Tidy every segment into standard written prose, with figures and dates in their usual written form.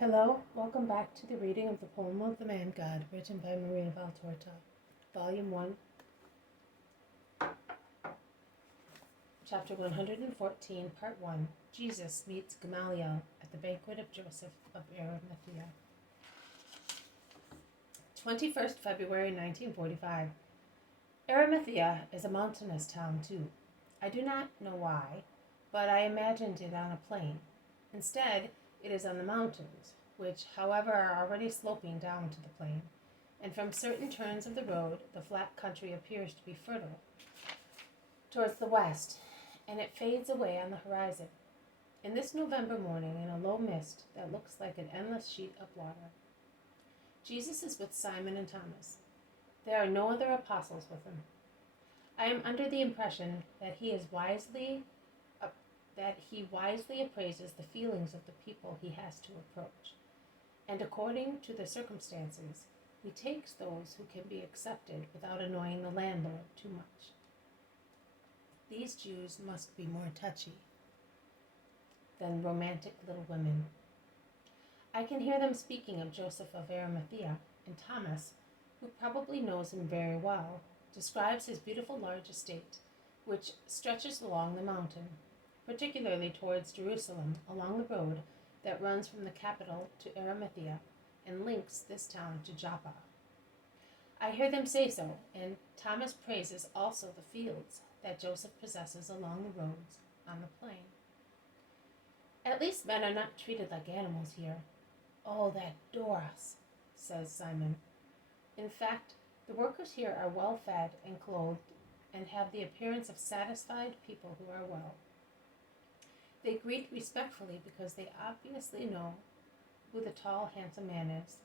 Hello, welcome back to the reading of the poem of the Man God, written by Maria Valtorta, Volume 1, Chapter 114, Part 1. Jesus meets Gamaliel at the banquet of Joseph of Arimathea. 21st February 1945. Arimathea is a mountainous town too. I do not know why, but I imagined it on a plain. Instead, it is on the mountains, which, however, are already sloping down to the plain, and from certain turns of the road the flat country appears to be fertile towards the west, and it fades away on the horizon. In this November morning, in a low mist that looks like an endless sheet of water, Jesus is with Simon and Thomas. There are no other apostles with him. I am under the impression that he wisely appraises the feelings of the people he has to approach, and according to the circumstances, he takes those who can be accepted without annoying the landlord too much. These Jews must be more touchy than romantic little women. I can hear them speaking of Joseph of Arimathea, and Thomas, who probably knows him very well, describes his beautiful large estate, which stretches along the mountain, particularly towards Jerusalem, along the road that runs from the capital to Arimathea and links this town to Joppa. I hear them say so, and Thomas praises also the fields that Joseph possesses along the roads on the plain. At least men are not treated like animals here. Oh, that Doris, says Simon. In fact, the workers here are well fed and clothed and have the appearance of satisfied people who are well. They greet respectfully because they obviously know who the tall, handsome man is,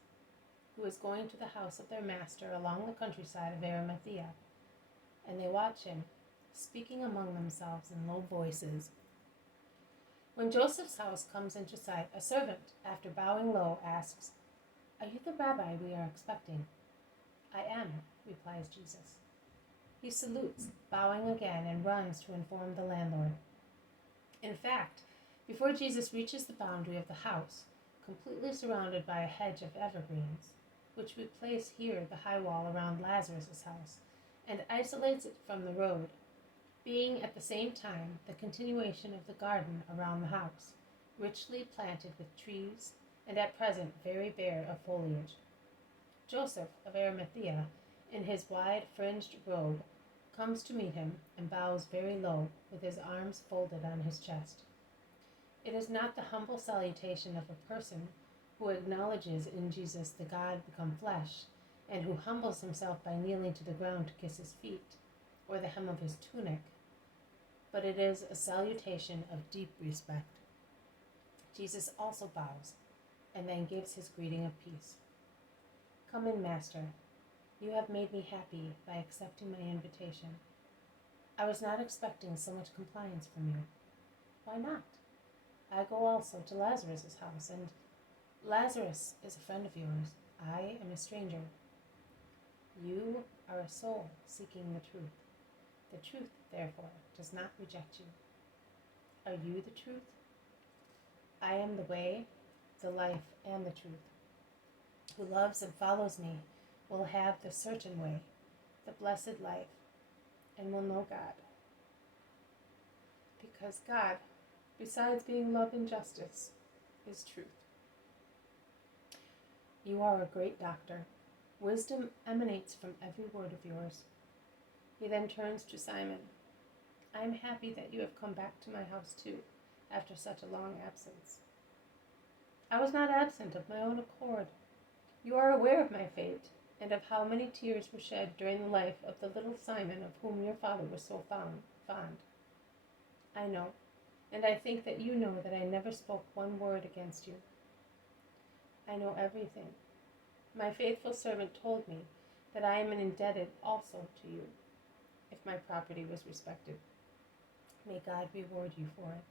who is going to the house of their master along the countryside of Arimathea, and they watch him, speaking among themselves in low voices. When Joseph's house comes into sight, a servant, after bowing low, asks, "Are you the rabbi we are expecting?" "I am," replies Jesus. He salutes, bowing again, and runs to inform the landlord. In fact, before Jesus reaches the boundary of the house, completely surrounded by a hedge of evergreens, which would place here the high wall around Lazarus' house, and isolates it from the road, being at the same time the continuation of the garden around the house, richly planted with trees, and at present very bare of foliage. Joseph of Arimathea, in his wide fringed robe, comes to meet him and bows very low, with his arms folded on his chest. It is not the humble salutation of a person who acknowledges in Jesus the God become flesh, and who humbles himself by kneeling to the ground to kiss his feet, or the hem of his tunic, but it is a salutation of deep respect. Jesus also bows, and then gives his greeting of peace. "Come in, Master. You have made me happy by accepting my invitation. I was not expecting so much compliance from you." "Why not? I go also to Lazarus' house, and Lazarus is a friend of yours. I am a stranger." "You are a soul seeking the truth. The truth, therefore, does not reject you." "Are you the truth?" "I am the way, the life, and the truth. Who loves and follows me will have the certain way, the blessed life, and will know God. Because God, besides being love and justice, is truth." "You are a great doctor. Wisdom emanates from every word of yours." He then turns to Simon. "I am happy that you have come back to my house too, after such a long absence." "I was not absent of my own accord. You are aware of my fate, and of how many tears were shed during the life of the little Simon of whom your father was so fond. I know, and I think that you know that I never spoke one word against you. I know everything. My faithful servant told me that I am indebted also to you, if my property was respected. May God reward you for it.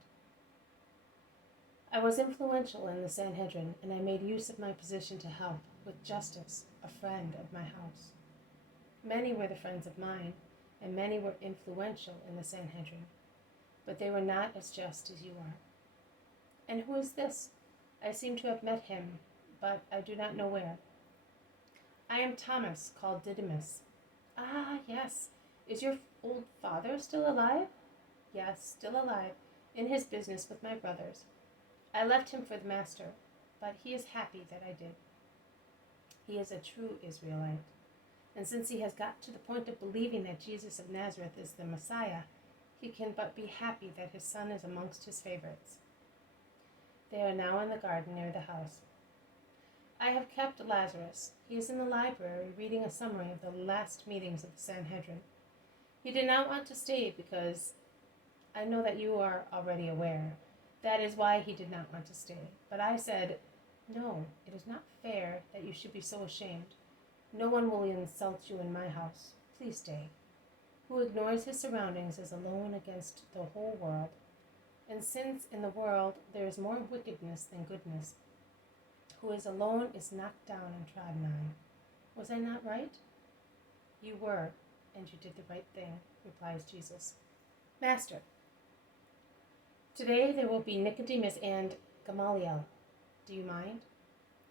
I was influential in the Sanhedrin, and I made use of my position to help, with justice, a friend of my house. Many were the friends of mine, and many were influential in the Sanhedrin, but they were not as just as you are." "And who is this?" I seem to have met him, but I do not know where. I am Thomas, called Didymus. Ah, yes. Is your old father still alive? Yes, still alive, in his business with my brothers. I left him for the Master, but he is happy that I did. He is a true Israelite, and since he has got to the point of believing that Jesus of Nazareth is the Messiah, he can but be happy that his son is amongst his favorites. They are now in the garden near the house. I have kept Lazarus. He is in the library reading a summary of the last meetings of the Sanhedrin. He did not want to stay because I know that you are already aware. That is why he did not want to stay. But I said, no, it is not fair that you should be so ashamed. No one will insult you in my house. Please stay. Who ignores his surroundings is alone against the whole world. And since in the world there is more wickedness than goodness, who is alone is knocked down and trodden on. Was I not right? You were, and you did the right thing, replies Jesus. Master, today there will be Nicodemus and Gamaliel. Do you mind?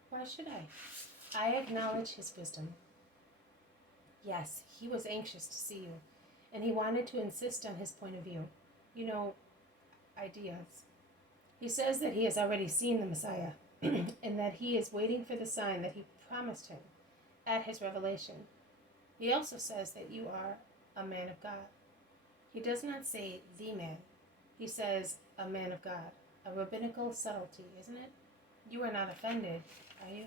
Why should I? I acknowledge his wisdom. Yes, he was anxious to see you, and he wanted to insist on his point of view. You know, ideas. He says that he has already seen the Messiah, and that he is waiting for the sign that he promised him at his revelation. He also says that you are a man of God. He does not say the man. He says a man of God. A rabbinical subtlety, isn't it? You are not offended, are you?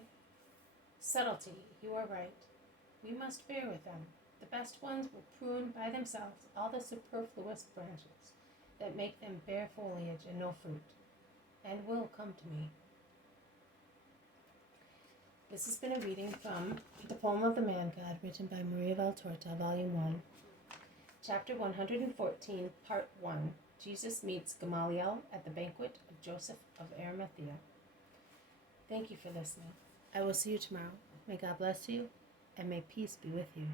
Subtlety, you are right. We must bear with them. The best ones will prune by themselves all the superfluous branches that make them bear foliage and no fruit, and will come to me. This has been a reading from The Poem of the Man God, written by Maria Valtorta, Volume 1, Chapter 114, Part 1. Jesus meets Gamaliel at the banquet of Joseph of Arimathea. Thank you for listening. I will see you tomorrow. May God bless you, and may peace be with you.